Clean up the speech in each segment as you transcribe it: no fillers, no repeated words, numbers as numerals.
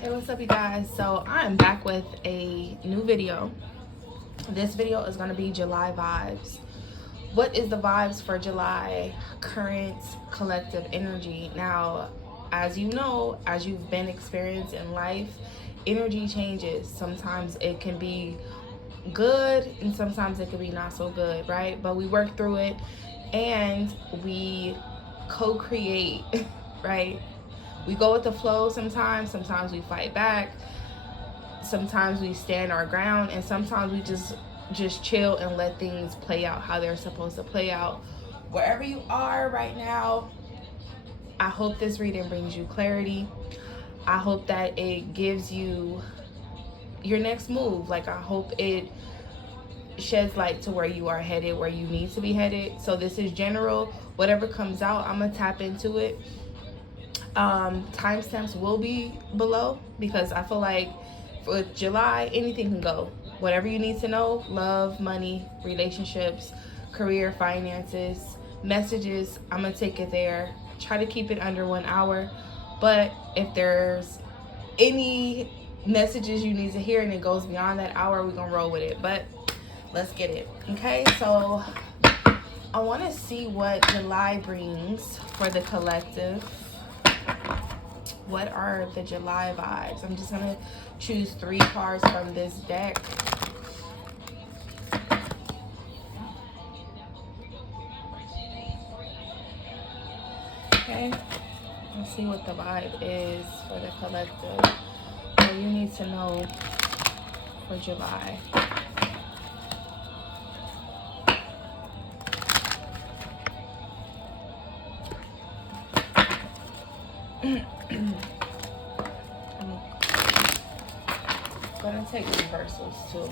Hey, what's up, you guys? So I'm back with a new video. This video is going to be July vibes. What is the vibes for July? Current collective energy. Now, as you know, as you've been experienced in life, energy changes. Sometimes it can be good and sometimes it can be not so good, right? But we work through it and we co-create, right? We go with the flow sometimes we fight back, sometimes we stand our ground, and sometimes we just chill and let things play out how they're supposed to play out. Wherever you are right now, I hope this reading brings you clarity. I hope that it gives you your next move. Like, I hope it sheds light to where you are headed, where you need to be headed. So this is general. Whatever comes out, I'm gonna tap into it. Timestamps will be below because I feel like for July, anything can go. Whatever you need to know: love, money, relationships, career, finances, messages, I'm gonna take it there. Try to keep it under 1 hour, but if there's any messages you need to hear and it goes beyond that hour, we're gonna roll with it. But let's get it. Okay, so I want to see what July brings for the collective. What are the July vibes? I'm just gonna choose 3 cards from this deck. Okay, let's see what the vibe is for the collective. What you need to know for July. I'm gonna take reversals too.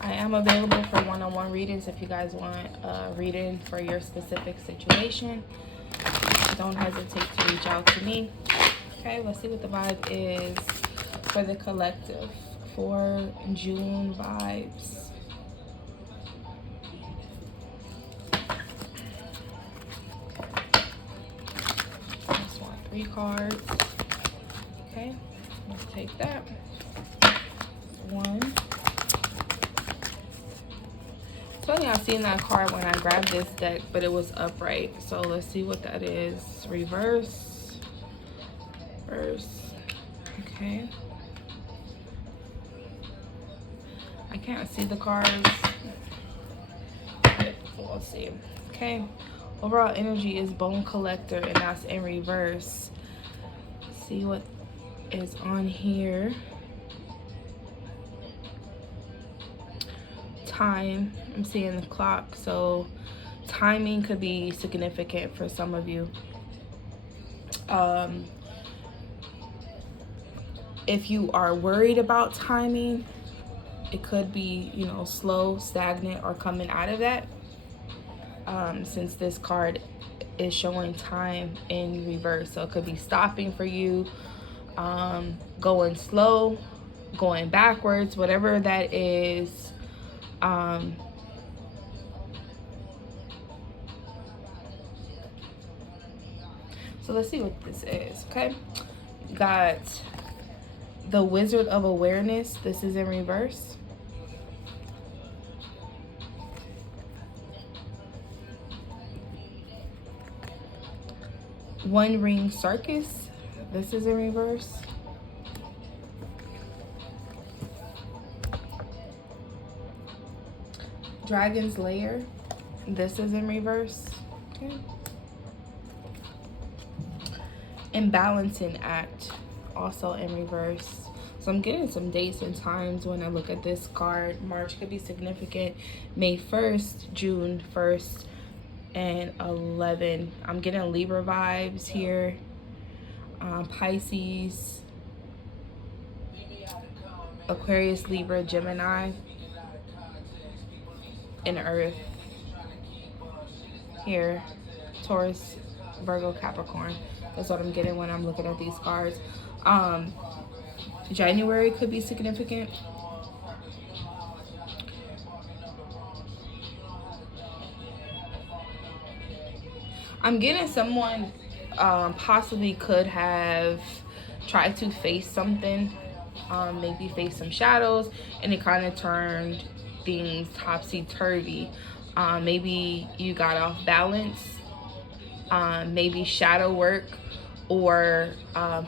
I am available for one-on-one readings if you guys want a reading for your specific situation. Don't hesitate to reach out to me. Okay, let's see what the vibe is for the collective for June vibes. Just want 3 cards. Okay, let's take that. 1. Funny, I seen that card when I grabbed this deck, but it was upright. So let's see what that is. Reverse. Okay. I can't see the cards. But we'll see. Okay. Overall energy is Bone Collector, and that's in reverse. Let's see what is on here. Time. I'm seeing the clock, so timing could be significant for some of you. If you are worried about timing, it could be, slow, stagnant, or coming out of that. Since this card is showing time in reverse, so it could be stopping for you, going slow, going backwards, whatever that is. So let's see what this is. Okay, got the Wizard of Awareness. This is in reverse. One Ring Circus. This is in reverse. Dragon's Lair. This is in reverse. Okay. Imbalancing Act, also in reverse. So I'm getting some dates and times when I look at this card. March could be significant. May 1st, June 1st, and 11. I'm getting Libra vibes here. Pisces, Aquarius, Libra, Gemini, and Earth. Here, Taurus, Virgo, Capricorn. That's what I'm getting when I'm looking at these cards. January could be significant. I'm getting someone possibly could have tried to face something, maybe face some shadows, and it kind of turned things topsy-turvy. Maybe you got off balance, maybe shadow work, or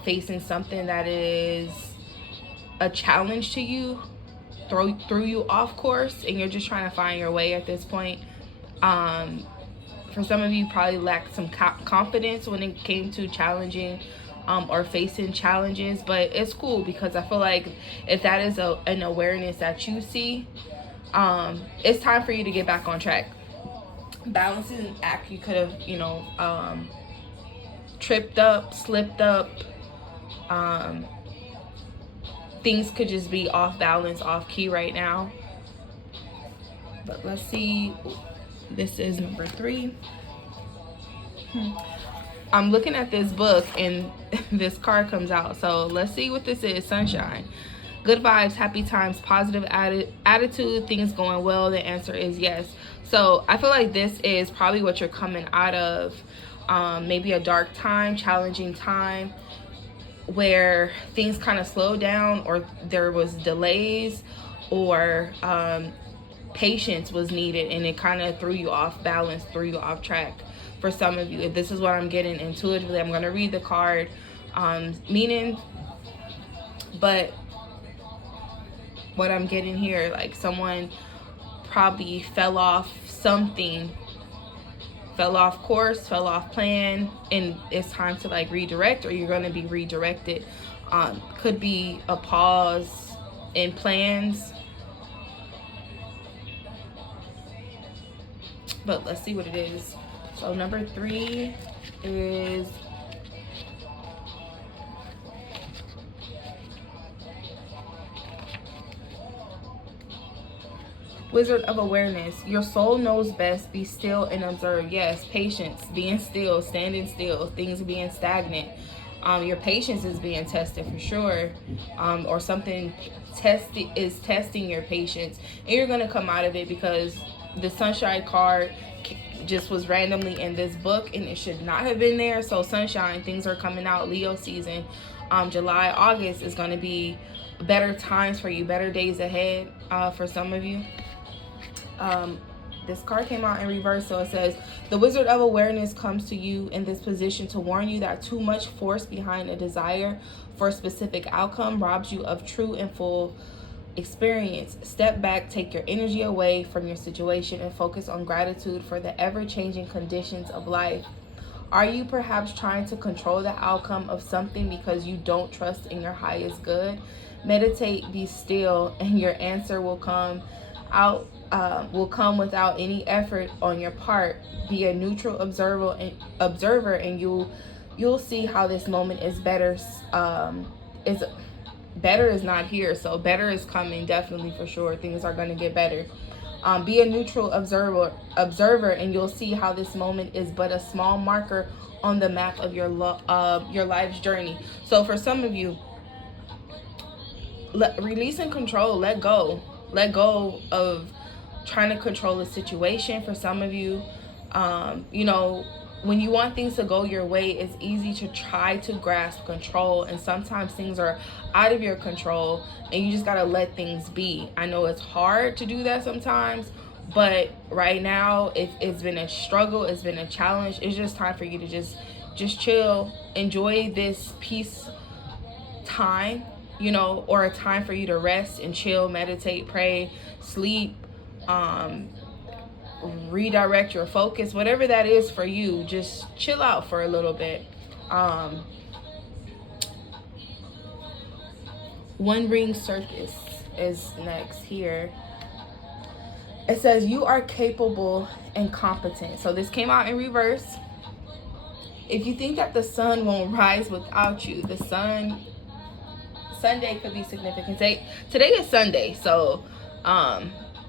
facing something that is a challenge to you, threw you off course, and you're just trying to find your way at this point. For some of you, probably lacked some confidence when it came to challenging or facing challenges, but it's cool because I feel like if that is an awareness that you see, it's time for you to get back on track. Balancing act, you could have, tripped up, slipped up. Things could just be off balance, off key right now. But let's see. This is number 3. I'm looking at this book and this card comes out. So let's see what this is. Sunshine. Good vibes, happy times, positive attitude, things going well. The answer is yes. So I feel like this is probably what you're coming out of. Maybe a dark time, challenging time, where things kind of slowed down, or there was delays, or patience was needed, and it kind of threw you off balance, threw you off track. For some of you, if this is what I'm getting intuitively, I'm going to read the card meaning, but what I'm getting here, like someone probably fell off something, fell off course, fell off plan, and it's time to like redirect, or you're going to be redirected. Could be a pause in plans, but let's see what it is. So number 3 is Wizard of Awareness. Your soul knows best. Be still and observe. Yes, patience, being still, standing still, things being stagnant. Your patience is being tested for sure, or something is testing your patience, and you're going to come out of it, because the Sunshine card just was randomly in this book and it should not have been there. So sunshine, things are coming out. Leo season, July, August is going to be better times for you, better days ahead for some of you. This card came out in reverse, so it says, the Wizard of Awareness comes to you in this position to warn you that too much force behind a desire for a specific outcome robs you of true and full experience. Step back, take your energy away from your situation, and focus on gratitude for the ever-changing conditions of life. Are you perhaps trying to control the outcome of something because you don't trust in your highest good? Meditate, be still, and your answer will come without any effort on your part. Be a neutral observer, and you'll see how this moment is better. Better is not here, so better is coming, definitely, for sure. Things are going to get better. Be a neutral observer, and you'll see how this moment is but a small marker on the map of your life's journey. So for some of you, release and control. Let go of trying to control the situation. For some of you, when you want things to go your way, it's easy to try to grasp control, and sometimes things are out of your control and you just gotta let things be. I know it's hard to do that sometimes, but right now it's been a struggle, it's been a challenge. It's just time for you to just chill, enjoy this peace time, or a time for you to rest and chill, meditate, pray, sleep, redirect your focus, whatever that is for you. Just chill out for a little bit. One Ring Circus is next here. It says, you are capable and competent. So this came out in reverse. If you think that the sun won't rise without you, the Sunday could be significant. Today is Sunday, so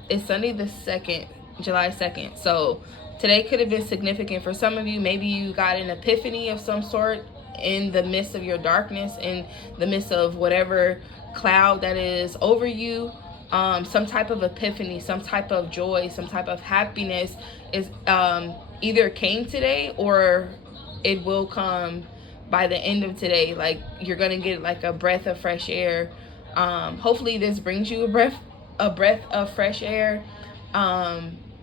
it's Sunday the 2nd, July 2nd. So today could have been significant for some of you. Maybe you got an epiphany of some sort in the midst of your darkness, in the midst of whatever cloud that is over you. Some type of epiphany, some type of joy, some type of happiness is either came today or it will come by the end of today. Like, you're gonna get like a breath of fresh air. Hopefully this brings you a breath of fresh air.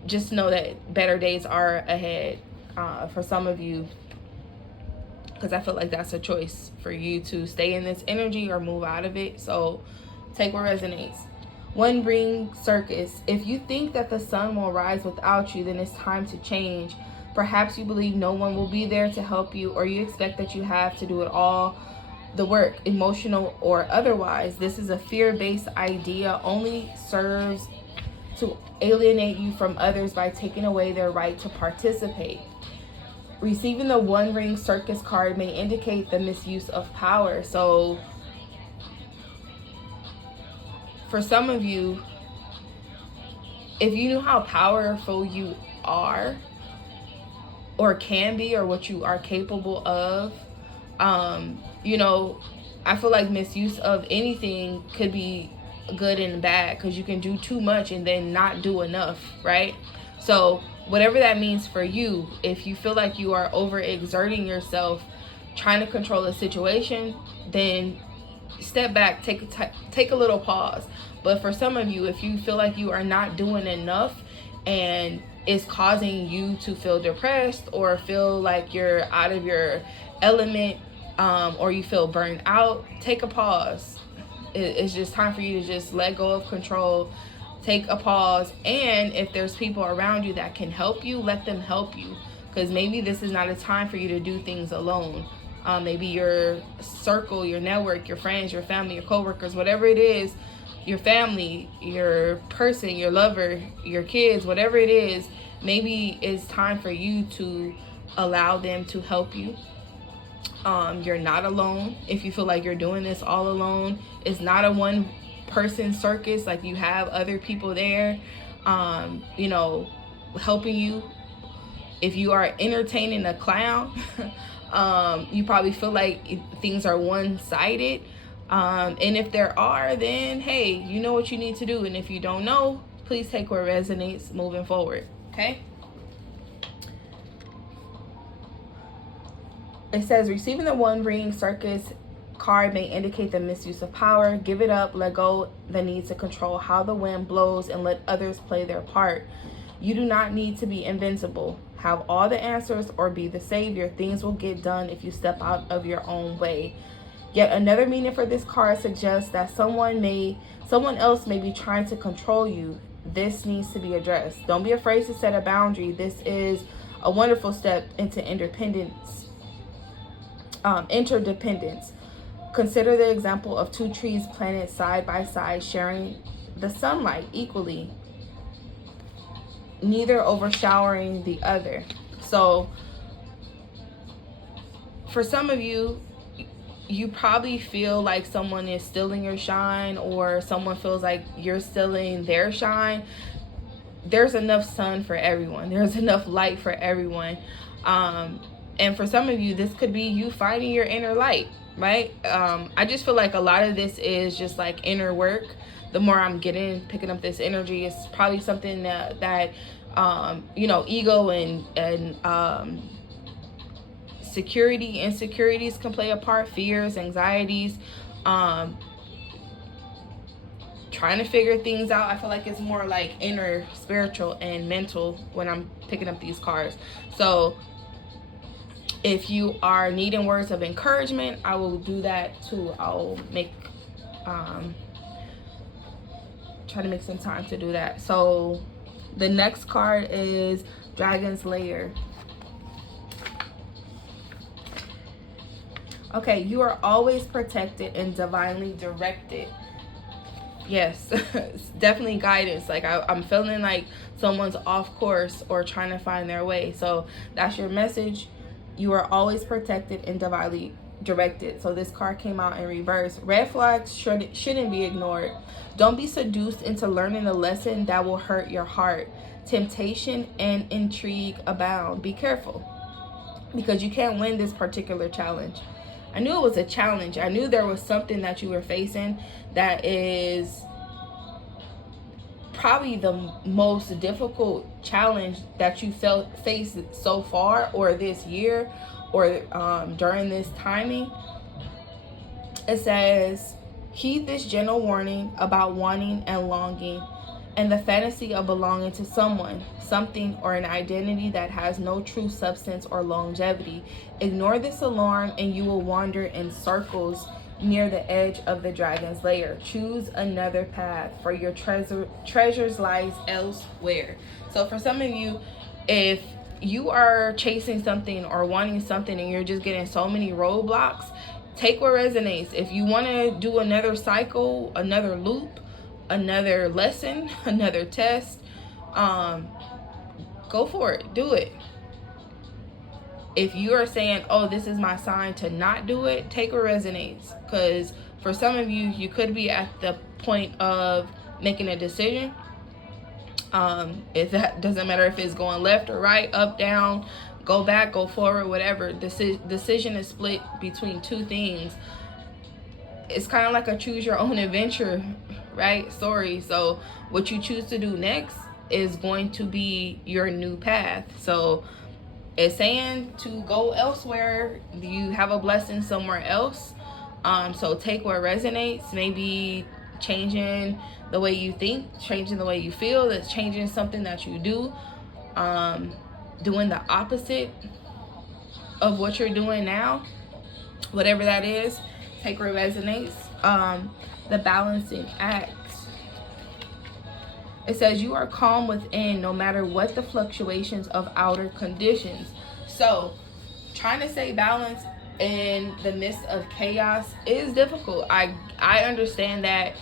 Just know that better days are ahead for some of you, because I feel like that's a choice for you to stay in this energy or move out of it. So take what resonates. One ring circus. If you think that the sun will rise without you, then it's time to change. Perhaps you believe no one will be there to help you, or you expect that you have to do it all, the work, emotional or otherwise. This is a fear-based idea, only serves to alienate you from others by taking away their right to participate. Receiving the one ring circus card may indicate the misuse of power. So for some of you, if you knew how powerful you are or can be, or what you are capable of, you know, I feel like misuse of anything could be good and bad, because you can do too much and then not do enough, right? So whatever that means for you, if you feel like you are overexerting yourself trying to control a situation, then step back, take a little pause. But for some of you, if you feel like you are not doing enough and it's causing you to feel depressed or feel like you're out of your element, or you feel burned out, take a pause. It's just time for you to just let go of control. Take a pause, and if there's people around you that can help you, let them help you, because maybe this is not a time for you to do things alone. Maybe your circle, your network, your friends, your family, your coworkers, whatever it is, your family, your person, your lover, your kids, whatever it is, maybe it's time for you to allow them to help you. You're not alone. If you feel like you're doing this all alone, it's not a one person circus. Like, you have other people there, you know, helping you. If you are entertaining a clown, you probably feel like things are one-sided. And if there are, then hey, you know what you need to do. And if you don't know, please take what resonates moving forward. Okay. It says, receiving the one ring circus card may indicate the misuse of power. Give it up, let go the need to control how the wind blows, and let others play their part. You do not need to be invincible, have all the answers, or be the savior. Things will get done if you step out of your own way. Yet another meaning for this card suggests that someone else may be trying to control you. This needs to be addressed. Don't be afraid to set a boundary. This is a wonderful step into interdependence. Consider the example of two trees planted side by side, sharing the sunlight equally, neither overshadowing the other. So for some of you, you probably feel like someone is stealing your shine, or someone feels like you're stealing their shine. There's enough sun for everyone. There's enough light for everyone. And for some of you, this could be you finding your inner light, right? I just feel like a lot of this is just like inner work. The more I'm picking up this energy, it's probably something that you know, ego and security, insecurities can play a part, fears, anxieties, trying to figure things out. I feel like it's more like inner, spiritual, and mental when I'm picking up these cards. So if you are needing words of encouragement, I will do that too. I'll make try to make some time to do that. So the next card is Dragon's Lair. Okay, you are always protected and divinely directed. Yes, it's definitely guidance. Like I'm feeling like someone's off course or trying to find their way. So that's your message. You are always protected and divinely directed. So this card came out in reverse. Red flags shouldn't be ignored. Don't be seduced into learning a lesson that will hurt your heart. Temptation and intrigue abound. Be careful, because you can't win this particular challenge. I knew it was a challenge. I knew there was something that you were facing that is probably the most difficult challenge that you faced so far, or this year, or during this timing. It says, heed this gentle warning about wanting and longing and the fantasy of belonging to someone, something, or an identity that has no true substance or longevity. Ignore this alarm and you will wander in circles near the edge of the dragon's lair. Choose another path, for your treasures lies elsewhere. So for some of you, if you are chasing something or wanting something and you're just getting so many roadblocks, take what resonates. If you want to do another cycle, another loop, another lesson, another test, go for it. Do it. If you are saying, oh, this is my sign to not do it, take what resonates. Because for some of you, you could be at the point of making a decision. If that doesn't matter if it's going left or right, up, down, go back, go forward, whatever. Decision is split between two things. It's kind of like a choose your own adventure, right? Story. So what you choose to do next is going to be your new path. So it's saying to go elsewhere. You have a blessing somewhere else. So take what resonates. Maybe changing the way you think, changing the way you feel. That's changing something that you do. Doing the opposite of what you're doing now. Whatever that is, take what resonates. The balancing act. It says you are calm within no matter what the fluctuations of outer conditions. So trying to stay balanced in the midst of chaos is difficult. I understand that,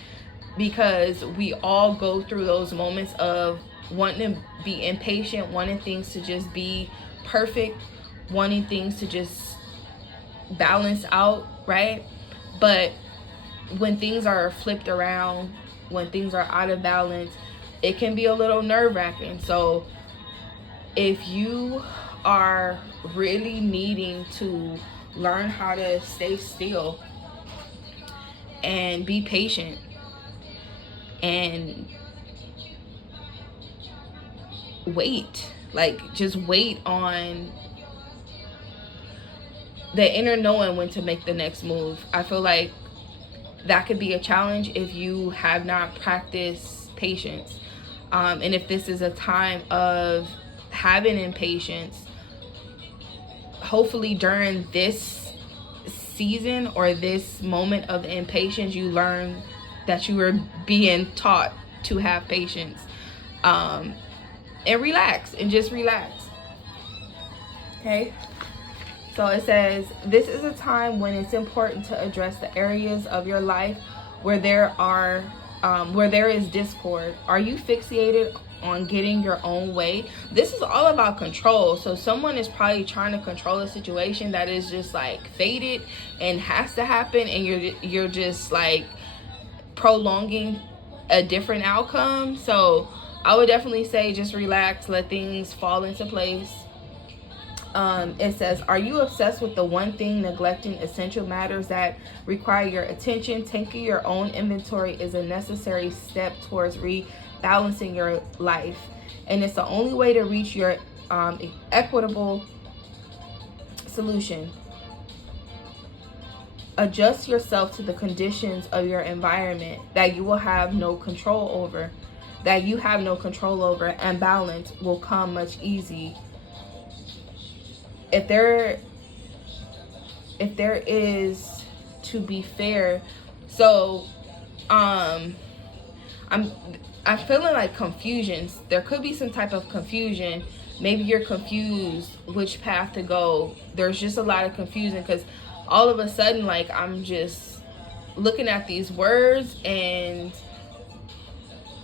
because we all go through those moments of wanting to be impatient, wanting things to just be perfect, wanting things to just balance out, right? But when things are flipped around, when things are out of balance, it can be a little nerve-wracking. So if you are really needing to learn how to stay still and be patient and wait, like just wait on the inner knowing when to make the next move. I feel like that could be a challenge if you have not practiced patience. And if this is a time of having impatience, hopefully during this season or this moment of impatience, you learn that you are being taught to have patience. And relax, and just relax. Okay? So it says, this is a time when it's important to address the areas of your life where there is discord. Are you fixated on getting your own way? This is all about control. So someone is probably trying to control a situation that is just like fated and has to happen, and you're just like prolonging a different outcome. So I would definitely say just relax, let things fall into place. It says, are you obsessed with the one thing, neglecting essential matters that require your attention? Taking your own inventory is a necessary step towards rebalancing your life, and it's the only way to reach your equitable solution. Adjust yourself to the conditions of your environment that you have no control over, and balance will come much easier. If there is, to be fair, so I'm feeling like confusions. There could be some type of confusion. Maybe you're confused which path to go. There's just a lot of confusion, because all of a sudden, like, I'm just looking at these words and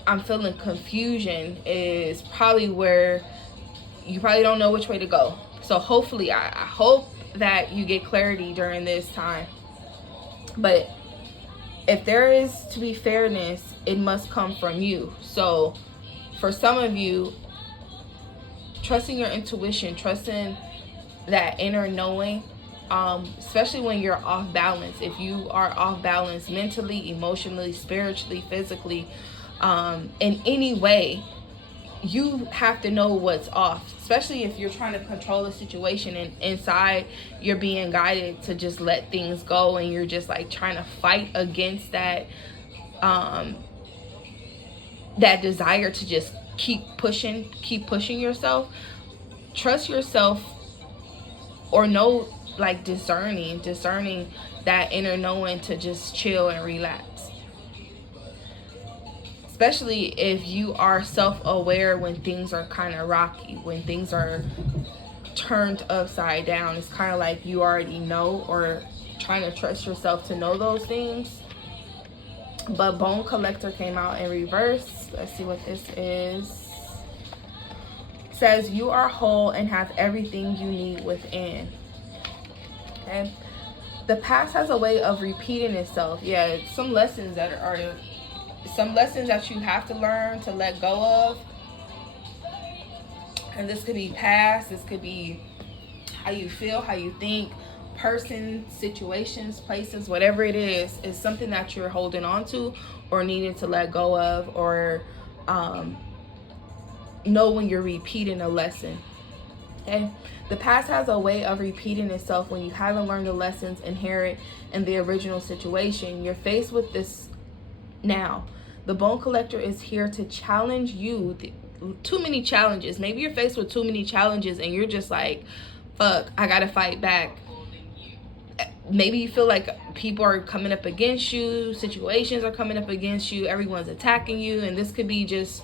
I'm feeling confusion is probably where you probably don't know which way to go. So hopefully, I hope that you get clarity during this time. But if there is to be fairness, it must come from you. So for some of you, trusting your intuition, trusting that inner knowing, especially when you're off balance. If you are off balance mentally, emotionally, spiritually, physically, in any way, you have to know what's off, especially if you're trying to control a situation and inside you're being guided to just let things go, and you're just like trying to fight against that that desire to just keep pushing yourself. Trust yourself, or know, like discerning that inner knowing to just chill and relax. Especially if you are self-aware when things are kind of rocky, when things are turned upside down. It's kind of like you already know, or trying to trust yourself to know those things. But Bone Collector came out in reverse. Let's see what this is. It says, you are whole and have everything you need within. Okay. The past has a way of repeating itself. Yeah, some lessons that are some lessons that you have to learn to let go of. And this could be past, this could be how you feel, how you think, person, situations, places, whatever it is something that you're holding on to or needing to let go of, or know when you're repeating a lesson. Okay. The past has a way of repeating itself when you haven't learned the lessons inherent in the original situation. You're faced with this now. The Bone Collector is here to challenge you. Too many challenges. Maybe you're faced with too many challenges and you're just like, fuck, I gotta fight back. Maybe you feel like people are coming up against you, situations are coming up against you, everyone's attacking you, and this could be just,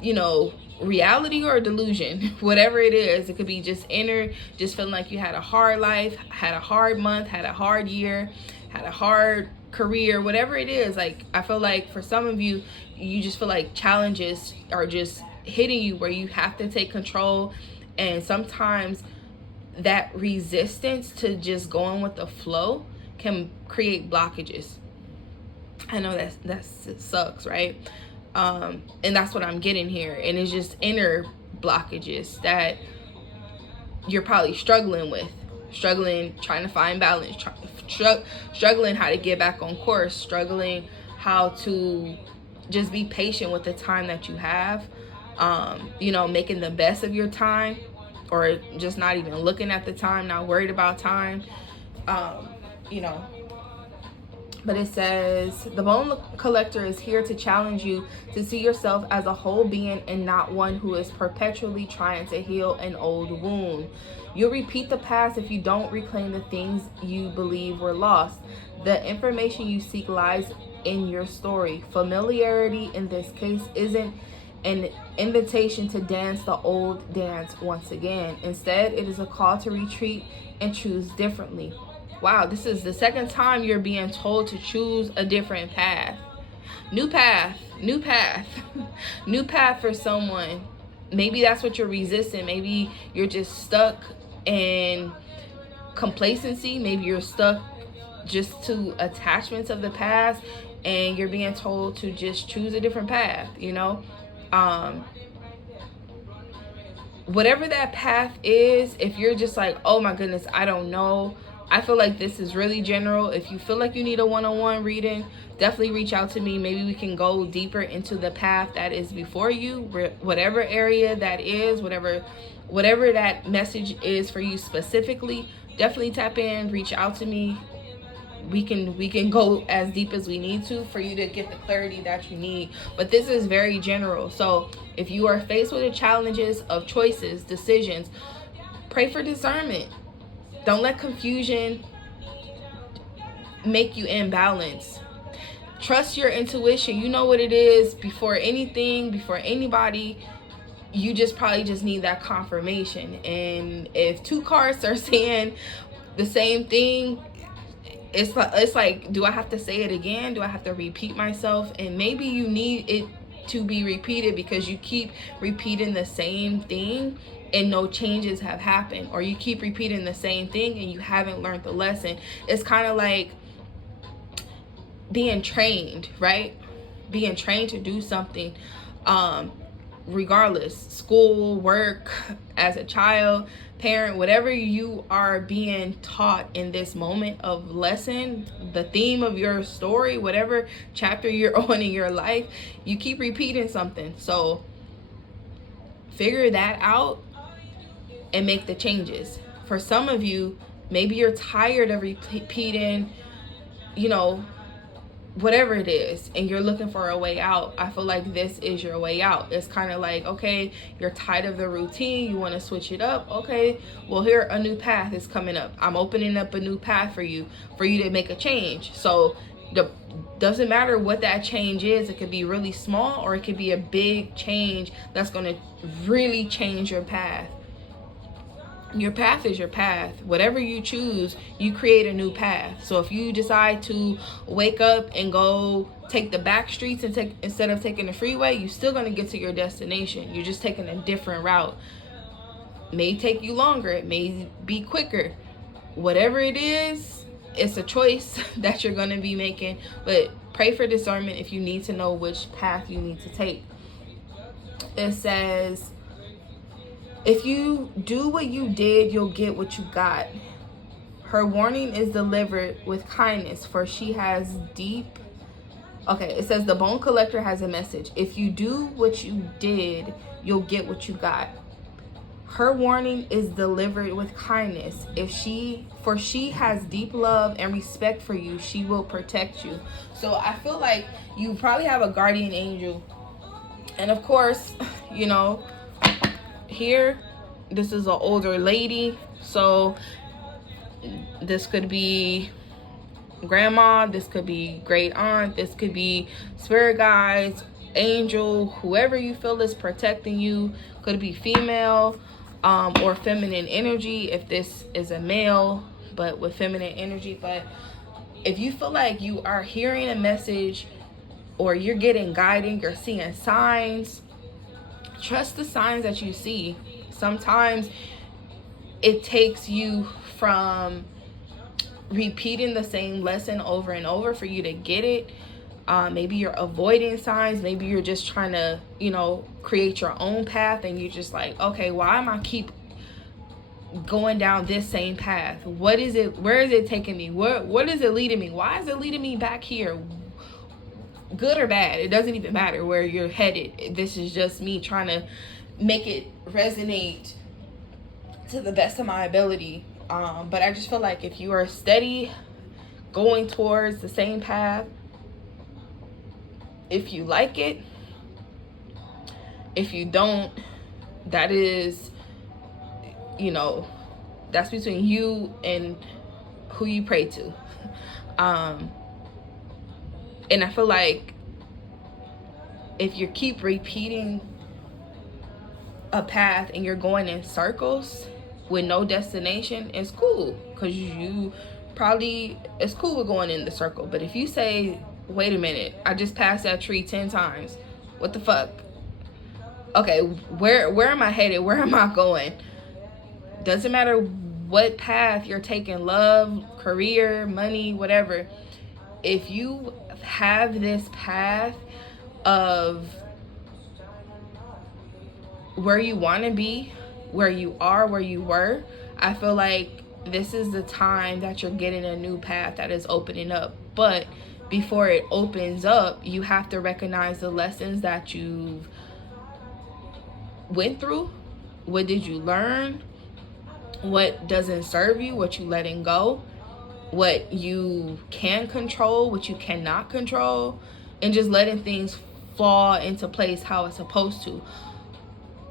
you know, reality or delusion. Whatever it is, it could be just inner, just feeling like you had a hard life, had a hard month, had a hard year, had a hard career, whatever it is. Like, I feel like for some of you, you just feel like challenges are just hitting you where you have to take control, and sometimes that resistance to just going with the flow can create blockages. I know it sucks, right? And that's what I'm getting here, and it's just inner blockages that you're probably struggling with, trying to find balance, struggling how to get back on course, struggling how to just be patient with the time that you have, you know, making the best of your time, or just not even looking at the time, not worried about time, you know. But it says, the Bone Collector is here to challenge you to see yourself as a whole being and not one who is perpetually trying to heal an old wound. You'll repeat the past if you don't reclaim the things you believe were lost. The information you seek lies in your story. Familiarity in this case isn't an invitation to dance the old dance once again. Instead, it is a call to retreat and choose differently. Wow, this is the second time you're being told to choose a different path. New path, new path, new path for someone. Maybe that's what you're resisting. Maybe you're just stuck in complacency. Maybe you're stuck just to attachments of the past, and you're being told to just choose a different path, you know? Whatever that path is, if you're just like, oh my goodness, I don't know, I feel like this is really general. If you feel like you need a one-on-one reading, definitely reach out to me. Maybe we can go deeper into the path that is before you, whatever area that is, whatever that message is for you specifically. Definitely tap in, reach out to me. We can go as deep as we need to for you to get the clarity that you need. But this is very general. So if you are faced with the challenges of choices, decisions, pray for discernment. Don't let confusion make you imbalance. Trust your intuition. You know what it is before anything, before anybody. You just probably just need that confirmation. And if two cards are saying the same thing, it's like, do I have to say it again? Do I have to repeat myself? And maybe you need it to be repeated because you keep repeating the same thing and no changes have happened, or you keep repeating the same thing and you haven't learned the lesson. It's kind of like being trained, right? Being trained to do something, regardless, school, work, as a child, parent, whatever you are being taught in this moment of lesson, the theme of your story, whatever chapter you're on in your life, you keep repeating something. So figure that out and make the changes. For some of you, maybe you're tired of repeating, whatever it is, and you're looking for a way out. I feel like this is your way out. It's kind of like, okay, you're tired of the routine, you want to switch it up. Okay, well, here a new path is coming up. I'm opening up a new path for you to make a change. So doesn't matter what that change is. It could be really small, or it could be a big change that's going to really change your path. Your path is your path. Whatever you choose, you create a new path. So if you decide to wake up and go take the back streets instead of taking the freeway, you're still going to get to your destination. You're just taking a different route. It may take you longer. It may be quicker. Whatever it is, it's a choice that you're going to be making. But pray for discernment if you need to know which path you need to take. It says, if you do what you did, you'll get what you got. Her warning is delivered with kindness, for she has deep... Okay, it says the bone collector has a message. If you do what you did, you'll get what you got. Her warning is delivered with kindness. For she has deep love and respect for you, she will protect you. So I feel like you probably have a guardian angel. And of course, here, this is an older lady, so this could be grandma, this could be great aunt, this could be spirit guides, angel, whoever you feel is protecting you. Could be female or feminine energy if this is a male, but with feminine energy. But if you feel like you are hearing a message, or you're getting guiding, you're seeing signs, trust the signs that you see. Sometimes it takes you from repeating the same lesson over and over for you to get it. Maybe you're avoiding signs. Maybe you're just trying to, create your own path, and you're just like, okay, why am I keep going down this same path? What is it? Where is it taking me? What is it leading me? Why is it leading me back here? Good or bad, it doesn't even matter where you're headed. This is just me trying to make it resonate to the best of my ability. But I just feel like if you are steady going towards the same path, if you like it, if you don't, that is, that's between you and who you pray to. And I feel like if you keep repeating a path and you're going in circles with no destination, it's cool, because it's cool with going in the circle. But if you say, wait a minute, I just passed that tree 10 times, what the fuck? Okay, where am I headed? Where am I going? Doesn't matter what path you're taking, love, career, money, whatever. If you have this path of where you want to be, where you are, where you were, I feel like this is the time that you're getting a new path that is opening up. But before it opens up, you have to recognize the lessons that you've went through. What did you learn? What doesn't serve you? What you letting go? What you can control, what you cannot control, and just letting things fall into place how it's supposed to.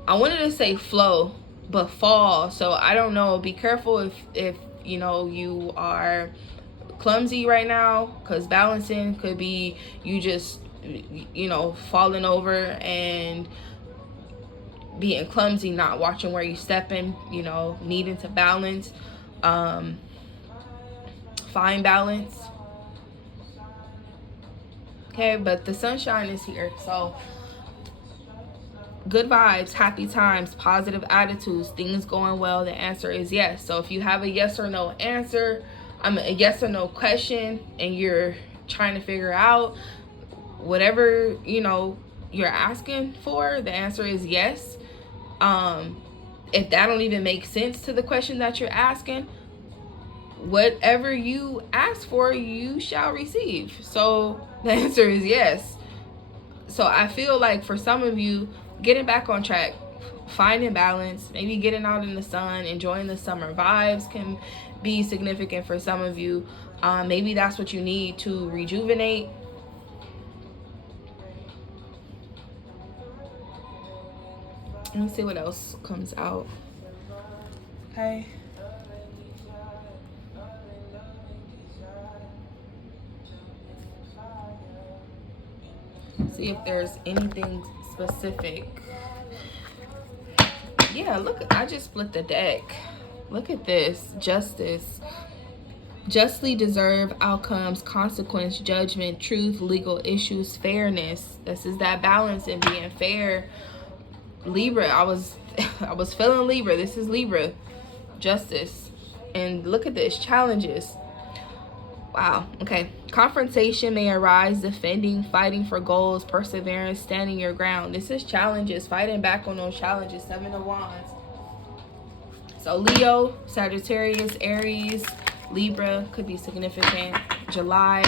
I wanted to say flow, but fall. So I don't know. Be careful if you are clumsy right now, because balancing could be you just falling over and being clumsy, not watching where you stepping, needing to balance. Find balance. Okay, but the sunshine is here. So good vibes, happy times, positive attitudes, things going well. The answer is yes. So if you have a yes or no answer, a yes or no question, and you're trying to figure out whatever you're asking for, the answer is yes. if that don't even make sense to the question that you're asking, whatever you ask for, you shall receive. So the answer is yes. So I feel like for some of you, getting back on track, finding balance, maybe getting out in the sun, enjoying the summer vibes can be significant for some of you. Maybe that's what you need to rejuvenate. Let me see what else comes out. Okay. See if there's anything specific. Yeah, look, I just split the deck. Look at this. Justice. Justly deserve outcomes, consequence, judgment, truth, legal issues, fairness. This is that balance in being fair. Libra, I was feeling Libra. This is Libra. Justice. And look at this. Challenges. Wow. Okay. Confrontation may arise, defending, fighting for goals, perseverance, standing your ground. This is challenges, fighting back on those challenges. 7 of Wands. So Leo, Sagittarius, Aries, Libra could be significant. July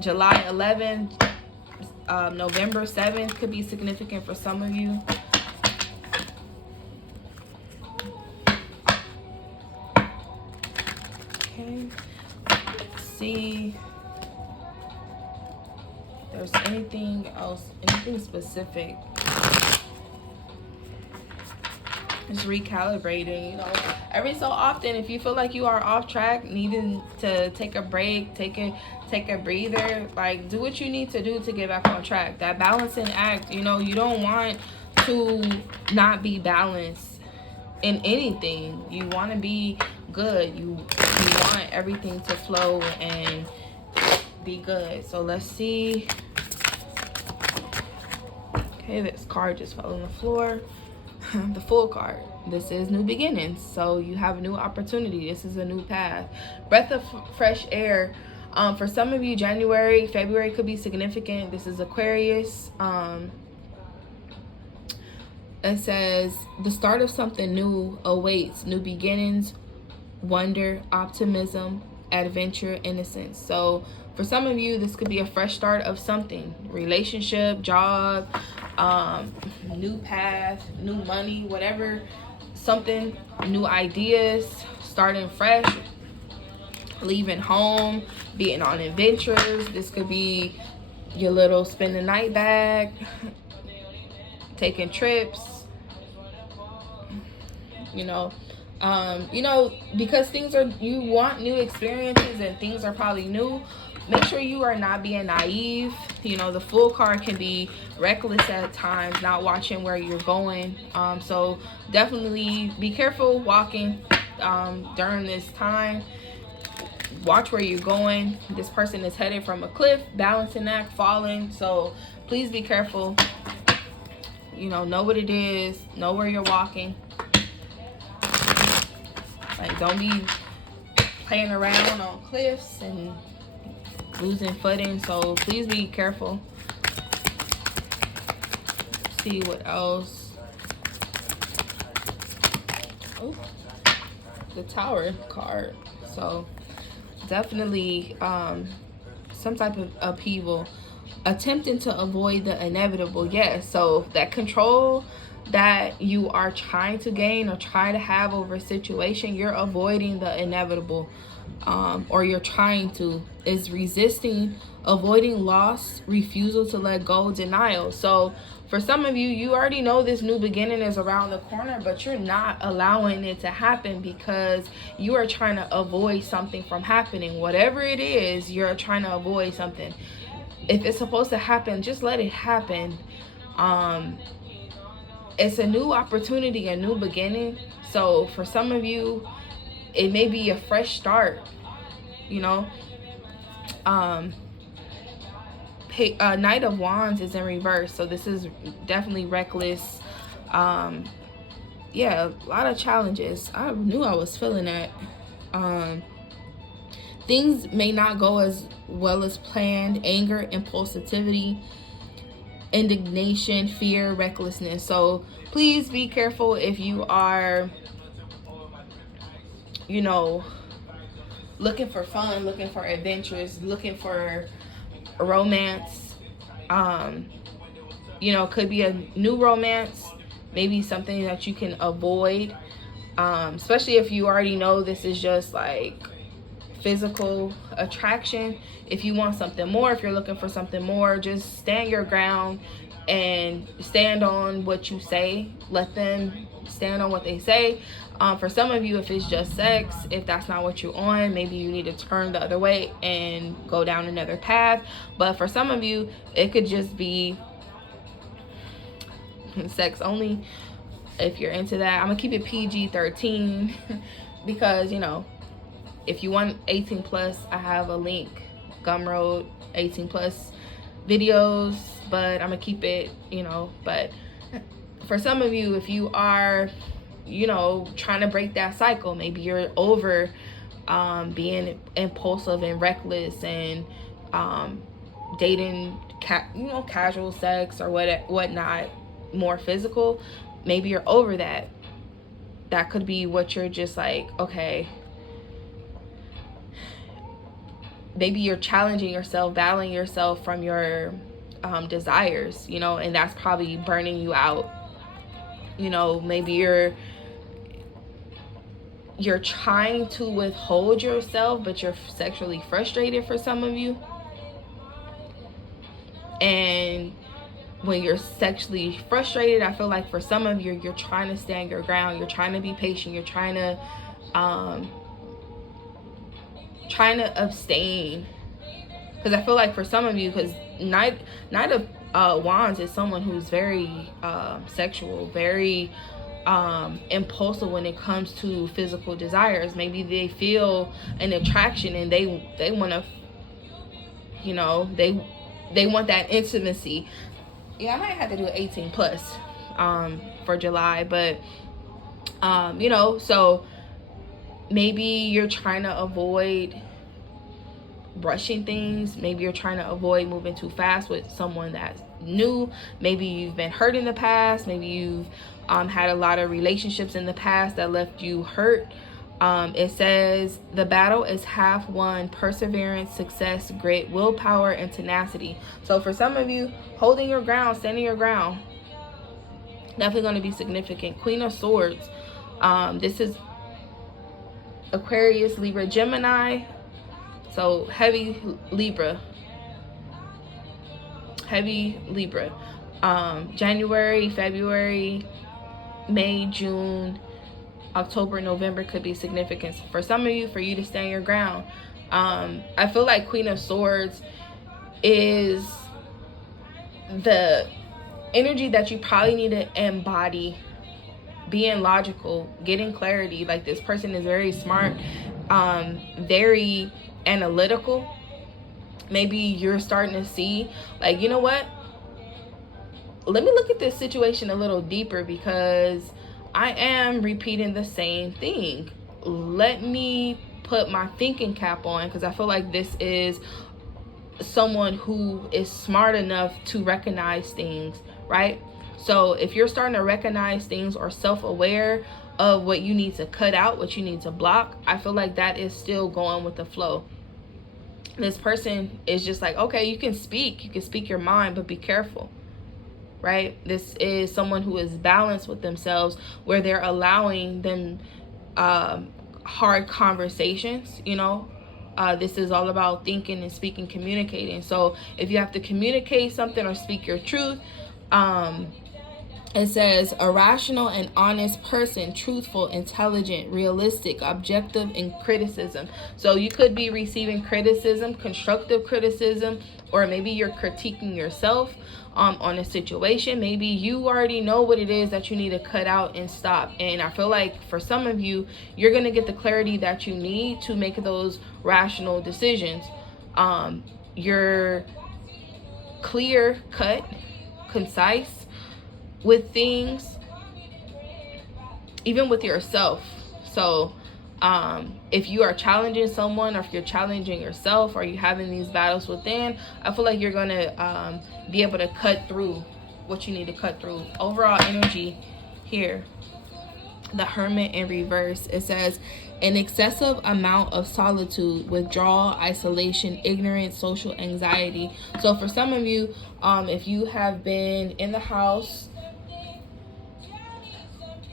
11th, November 7th could be significant for some of you. Okay. See if there's anything else, anything specific. Just recalibrating, you know, every so often, if you feel like you are off track, needing to take a break, take a breather, like do what you need to do to get back on track. That balancing act, you know, you don't want to not be balanced in anything. You want to be good. You want everything to flow and be good. So let's see. Okay, this card just fell on the floor. The Fool card. This is new beginnings. So you have a new opportunity. This is a new path. Breath of fresh air. For some of you, January, February could be significant. This is Aquarius. It says the start of something new awaits. New beginnings, wonder, optimism, adventure, innocence. So for some of you, this could be a fresh start of something. Relationship, job, new path, new money, whatever. Something, new ideas, starting fresh, leaving home, being on adventures. This could be your little spend the night bag, taking trips, you know, because things are, you want new experiences and things are probably new. Make sure you are not being naive. You know, the Fool card can be reckless at times, not watching where you're going. So definitely be careful walking during this time. Watch where you're going. This person is headed from a cliff, balancing act, falling. So please be careful. You know what it is. Know where you're walking. Like, don't be playing around on cliffs and losing footing. So please be careful. See what else. Oh, the Tower card. So definitely some type of upheaval, attempting to avoid the inevitable. Yes, so that control that you are trying to gain or try to have over a situation, you're avoiding the inevitable, or you're trying to, is resisting, avoiding loss, refusal to let go, denial. So for some of you, you already know this new beginning is around the corner, but you're not allowing it to happen because you are trying to avoid something from happening. Whatever it is, you're trying to avoid something. If it's supposed to happen, just let it happen. It's a new opportunity, a new beginning. So for some of you, it may be a fresh start, you know. Knight of Wands is in reverse, so this is definitely reckless. Yeah, a lot of challenges. I knew I was feeling that. Things may not go as well as planned. Anger, impulsivity, indignation, fear, recklessness. So please be careful if you are, you know, looking for fun, looking for adventures, looking for romance. You know, could be a new romance, maybe something that you can avoid, especially if you already know this is just like physical attraction. If you want something more, if you're looking for something more, just stand your ground and stand on what you say. Let them stand on what they say. For some of you, if it's just sex, if that's not what you're on, maybe you need to turn the other way and go down another path. But for some of you, it could just be sex only. If you're into that, I'm gonna keep it PG-13 because, you know, if you want 18 plus, I have a link, Gumroad 18 plus videos, but I'm gonna keep it, you know. But for some of you, if you are, you know, trying to break that cycle, maybe you're over being impulsive and reckless and dating casual sex or whatnot, more physical, maybe you're over that. That could be what you're just like, okay, maybe you're challenging yourself, battling yourself from your desires, you know, and that's probably burning you out. You know, maybe you're trying to withhold yourself, but you're sexually frustrated for some of you. And when you're sexually frustrated, I feel like for some of you, you're trying to stand your ground. You're trying to be patient. You're trying to abstain. Because I feel like for some of you, because Knight of Wands is someone who's very sexual, very impulsive when it comes to physical desires. Maybe they feel an attraction and they want to, you know, they want that intimacy. Yeah, I might have to do 18 plus for July, but you know, so maybe you're trying to avoid rushing things. Maybe you're trying to avoid moving too fast with someone that's new. Maybe you've been hurt in the past. Maybe you've had a lot of relationships in the past that left you hurt. It says the battle is half won. Perseverance, success, grit, willpower, and tenacity. So for some of you, holding your ground, standing your ground, definitely going to be significant. Queen of Swords. This is Aquarius, Libra, Gemini. So heavy Libra. January, February, May, June, October, November could be significant for some of you, for you to stand your ground. I feel like Queen of Swords is the energy that you probably need to embody, being logical, getting clarity. Like, this person is very smart, very analytical. Maybe you're starting to see, like, you know what, let me look at this situation a little deeper because I am repeating the same thing. Let me put my thinking cap on, because I feel like this is someone who is smart enough to recognize things, right? So if you're starting to recognize things or self-aware of what you need to cut out, what you need to block, I feel like that is still going with the flow. This person is just like, okay, you can speak your mind, but be careful, right? This is someone who is balanced with themselves, where they're allowing them hard conversations, you know. This is all about thinking and speaking, communicating. So if you have to communicate something or speak your truth, it says a rational and honest person, truthful, intelligent, realistic, objective, and criticism. So you could be receiving criticism, constructive criticism, or maybe you're critiquing yourself on a situation. Maybe you already know what it is that you need to cut out and stop. And I feel like for some of you, you're going to get the clarity that you need to make those rational decisions. You're clear cut, concise with things, even with yourself. So If you are challenging someone, or if you're challenging yourself, or you're having these battles within, I feel like you're going to be able to cut through what you need to cut through. Overall energy here, the Hermit in reverse, it says an excessive amount of solitude, withdrawal, isolation, ignorance, social anxiety. So for some of you, if you have been in the house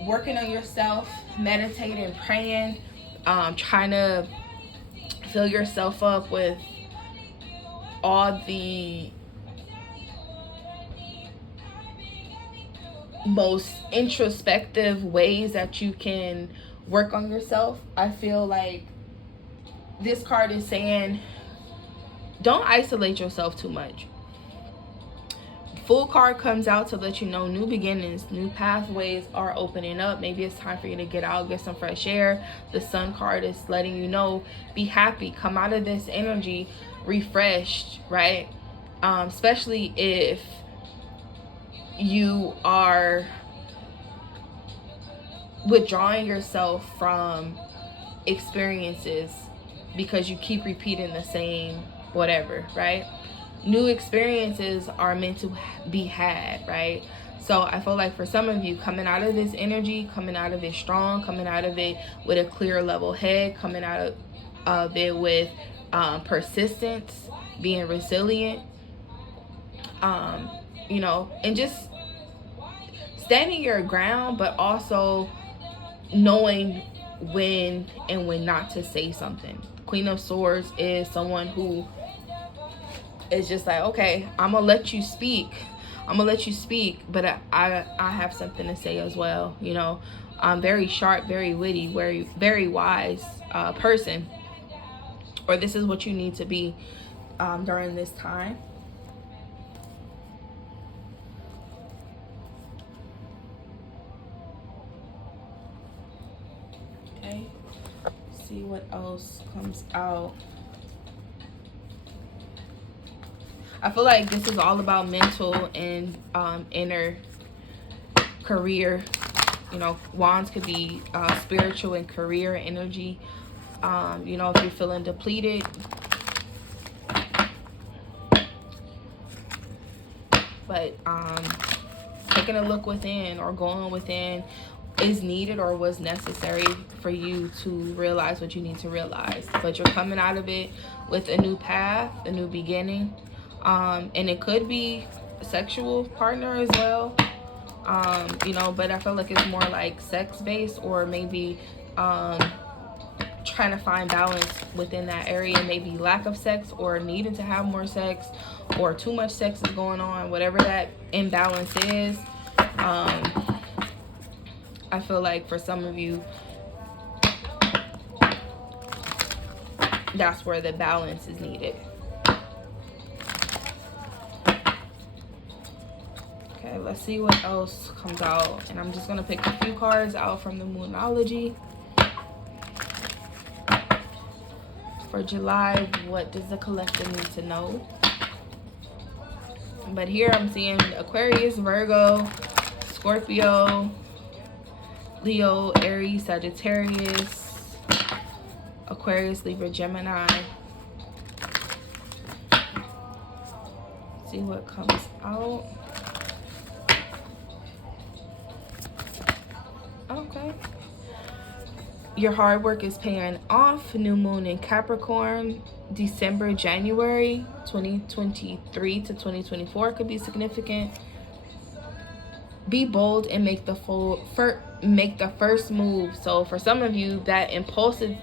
working on yourself, meditating, praying, trying to fill yourself up with all the most introspective ways that you can work on yourself, I feel like this card is saying don't isolate yourself too much. Full card comes out to let you know new beginnings, new pathways are opening up. Maybe it's time for you to get out, get some fresh air. The Sun card is letting you know, be happy, come out of this energy refreshed, right? Especially if you are withdrawing yourself from experiences because you keep repeating the same whatever, right? New experiences are meant to be had, right? So I feel like for some of you, coming out of this energy, coming out of it strong, coming out of it with a clear level head, coming out of it with persistence, being resilient, you know, and just standing your ground, but also knowing when and when not to say something. Queen of Swords is someone who is just like, okay, I'm gonna let you speak, but I have something to say as well. You know, I'm very sharp, very witty, very wise person, or this is what you need to be during this time. Okay, see what else comes out. I feel like this is all about mental and inner career. You know, wands could be spiritual and career energy. You know, if you're feeling depleted, but taking a look within or going within is needed or was necessary for you to realize what you need to realize. But you're coming out of it with a new path, a new beginning. And it could be a sexual partner as well, you know, but I feel like it's more like sex based, or maybe trying to find balance within that area. Maybe lack of sex, or needing to have more sex, or too much sex is going on, whatever that imbalance is. I feel like for some of you, that's where the balance is needed. Okay, let's see what else comes out. And I'm just going to pick a few cards out from the Moonology. For July, what does the collective need to know? But here I'm seeing Aquarius, Virgo, Scorpio, Leo, Aries, Sagittarius, Aquarius, Libra, Gemini. See what comes out. Okay. Your hard work is paying off. New moon in Capricorn, December, January 2023 to 2024 could be significant. Be bold and make the first move. So for some of you, that impulsive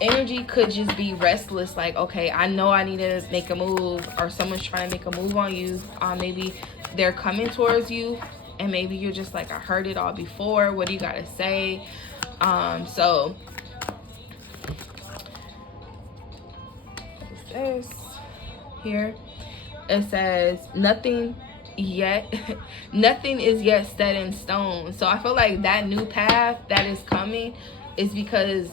energy could just be restless, like, okay, I know I need to make a move, or someone's trying to make a move on you. Maybe they're coming towards you, and maybe you're just like, I heard it all before, what do you gotta say? So what's this here? It says nothing is yet set in stone. So I feel like that new path that is coming is because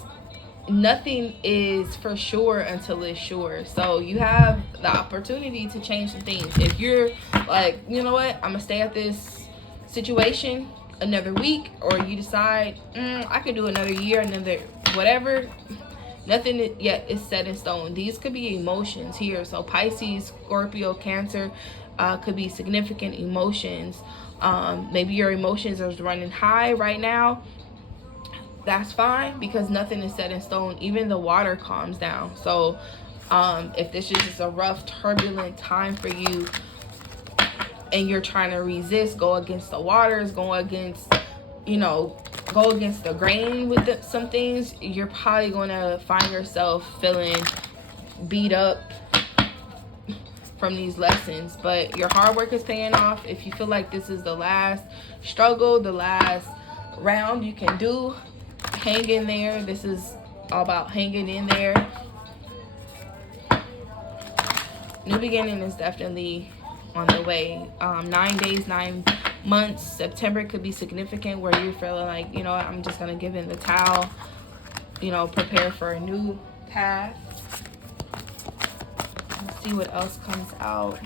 nothing is for sure until it's sure. So you have the opportunity to change some things. If you're like, you know what, I'm gonna stay at this situation, another week, or you decide I could do another year, another whatever. Nothing yet is set in stone. These could be emotions here. So Pisces, Scorpio, Cancer could be significant emotions. Maybe your emotions are running high right now. That's fine, because nothing is set in stone. Even the water calms down. So if this is just a rough, turbulent time for you, and you're trying to resist, go against the waters, go against, go against the grain with some things, you're probably going to find yourself feeling beat up from these lessons. But your hard work is paying off. If you feel like this is the last struggle, the last round you can do, hang in there. This is all about hanging in there. New beginning is definitely on the way. 9 days, 9 months. September could be significant, where you're feeling like, I'm just gonna give in the towel, prepare for a new path. Let's see what else comes out.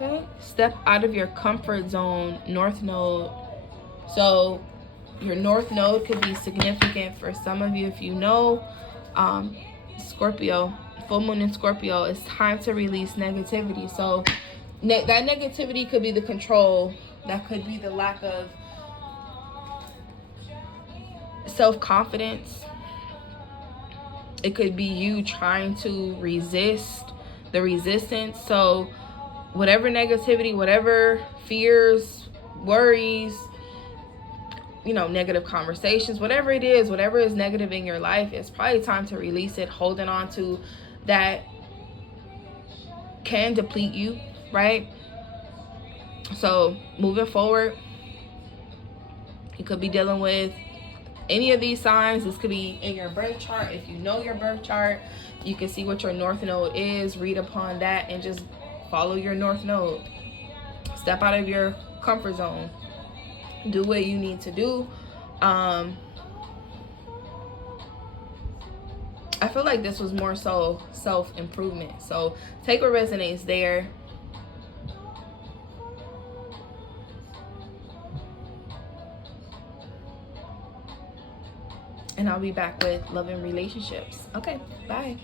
Okay, step out of your comfort zone, North Node. So your North Node could be significant for some of you. If you know, Scorpio, full moon in Scorpio, it's time to release negativity. So that negativity could be the control. That could be the lack of self-confidence. It could be you trying to resist the resistance. So whatever negativity, whatever fears, worries, negative conversations, whatever it is, whatever is negative in your life, it's probably time to release it. Holding on to that can deplete you, right? So moving forward, you could be dealing with any of these signs. This could be in your birth chart. If you know your birth chart, you can see what your North Node is, read upon that, and just follow your North Node. Step out of your comfort zone. Do what you need to do. I feel like this was more so self-improvement. So take what resonates there. And I'll be back with love and relationships. Okay, bye.